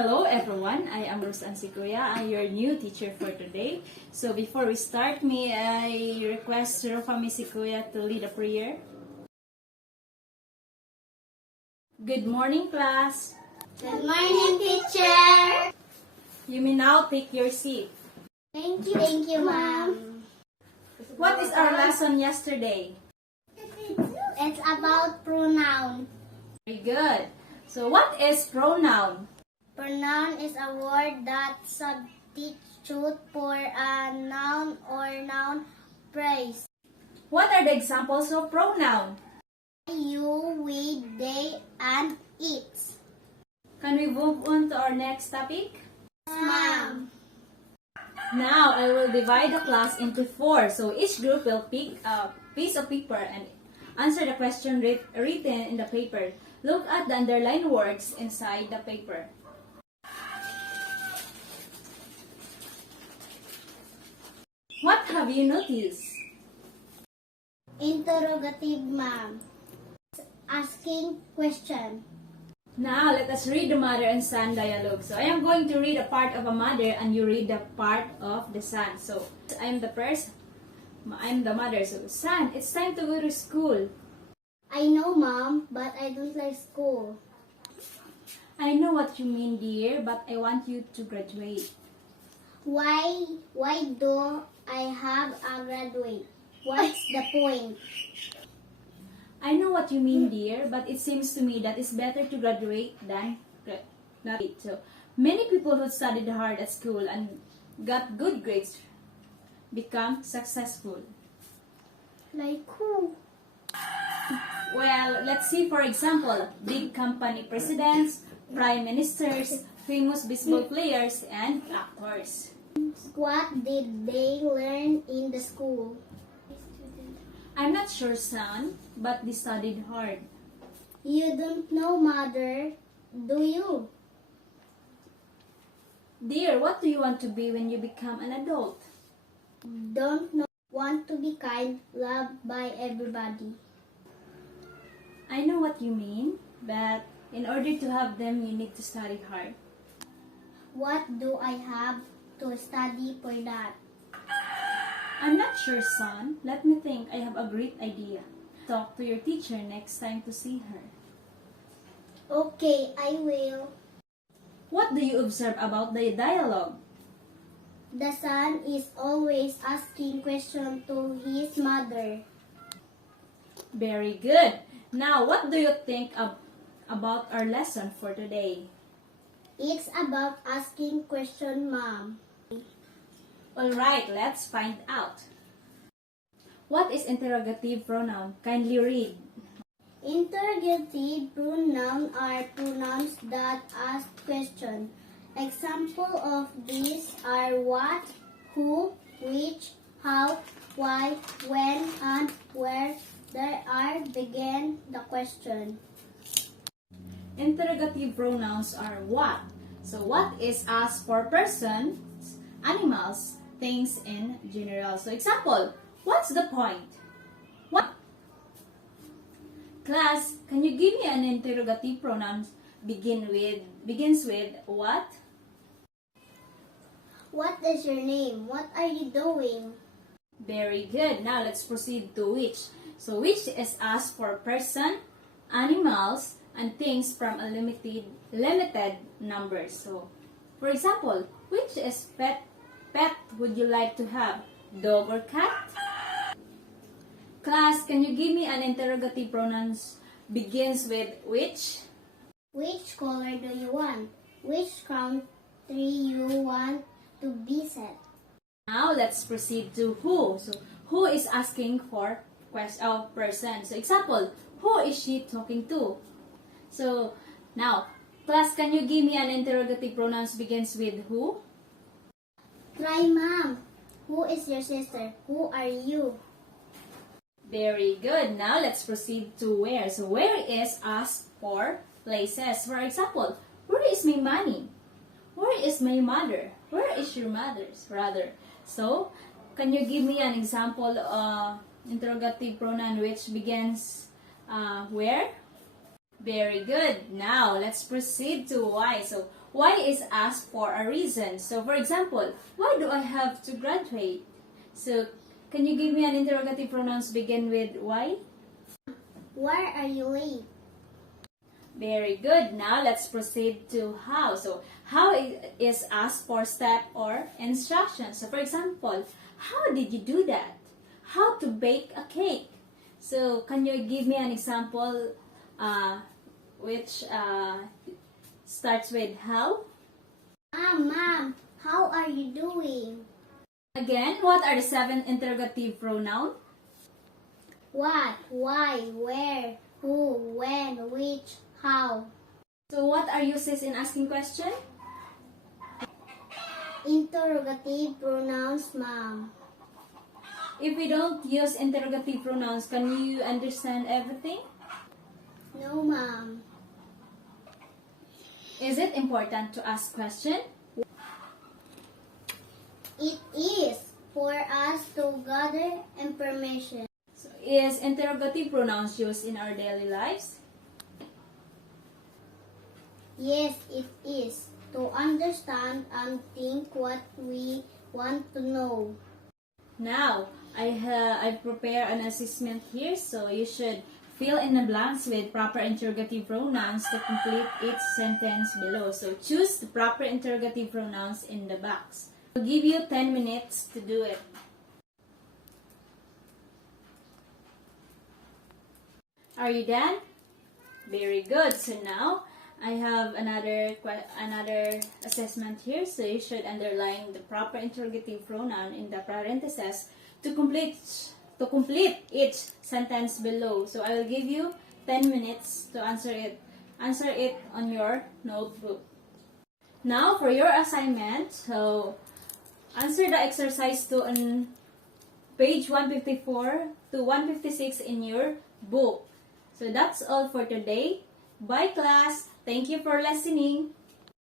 Hello everyone, I am Rosan Sikuya. I'm your new teacher for today. So before we start, may I request Rofami Sikuya to lead a prayer. Good morning, class. Good morning, teacher. You may now take your seat. Thank you, ma'am. What is our lesson yesterday? It's about pronoun. Very good. So what is pronoun? Pronoun is a word that substitute for a noun or noun phrase. What are the examples of pronoun? You, we, they, and it. Can we move on to our next topic? Ma'am. Now, I will divide the class into 4. So each group will pick a piece of paper and answer the question written in the paper. Look at the underlined words inside the paper. What have you noticed? Interrogative, ma'am. Asking question. Now, let us read the mother and son dialogue. So, I am going to read a part of a mother and you read the part of the son. So, I'm the mother. So, son, it's time to go to school. I know, ma'am, but I don't like school. I know what you mean, dear, but I want you to graduate. Why do I have a graduate? What's the point? I know what you mean, dear, but it seems to me that it's better to graduate than not. So, many people who studied hard at school and got good grades become successful. Like who? Well, let's see, for example, big company presidents, prime ministers, famous baseball players, and actors. What did they learn in the school? I'm not sure, son, but they studied hard. You don't know, mother, do you? Dear, what do you want to be when you become an adult? Don't know. Want to be kind, loved by everybody. I know what you mean, but in order to have them, you need to study hard. What do I have to study for that? I'm not sure, son. Let me think. I have a great idea. Talk to your teacher next time to see her. Okay, I will. What do you observe about the dialogue? The son is always asking questions to his mother. Very good. Now, what do you think about our lesson for today? It's about asking question, mom. Alright, let's find out. What is interrogative pronoun? Kindly read. Interrogative pronouns are pronouns that ask questions. Examples of these are what, who, which, how, why, when, and where. There are begin the question. Interrogative pronouns are what. So what is asked for persons, animals, things in general. So example, what's the point? What? Class, can you give me an interrogative pronoun begins with what? What is your name? What are you doing? Very good. Now let's proceed to which. So which is asked for person, animals, and things from a limited numbers. So for example, which is pet would you like to have? Dog or cat? Class, can you give me an interrogative pronouns begins with which? Which color do you want? Which country you want to visit? Now let's proceed to who. So who is asking for person. So example, who is she talking to? So now, class, can you give me an interrogative pronouns begins with who? Try, ma'am. Who is your sister? Who are you? Very good. Now let's proceed to where. So where is asked for places. For example, where is my money? Where is my mother? Where is your mother's brother? So, can you give me an example interrogative pronoun which begins where? Very good. Now, let's proceed to why. So, why is asked for a reason. So for example, why do I have to graduate? So can you give me an interrogative pronouns begin with why? Why are you late? Very good. Now let's proceed to how. So how is asked for step or instruction. So for example, how did you do that? How to bake a cake. So can you give me an example which starts with how? Mom, how are you doing? Again, what are the 7 interrogative pronouns? What, why, where, who, when, which, how. So what are uses in asking question? Interrogative pronouns, ma'am. If we don't use interrogative pronouns, can you understand everything? No, ma'am. Is it important to ask question? It is for us to gather information. So is interrogative pronouns used in our daily lives? Yes, it is. To understand and think what we want to know. Now, I've prepared an assessment here, so you should fill in the blanks with proper interrogative pronouns to complete each sentence below. So choose the proper interrogative pronouns in the box. I'll give you 10 minutes to do it. Are you done? Very good. So now, I have another assessment here. So you should underline the proper interrogative pronoun in the parentheses to complete each sentence below. So I will give you 10 minutes to answer it. Answer it on your notebook. Now for your assignment, so answer the exercise 2 on page 154 to 156 in your book. So that's all for today. Bye class. Thank you for listening.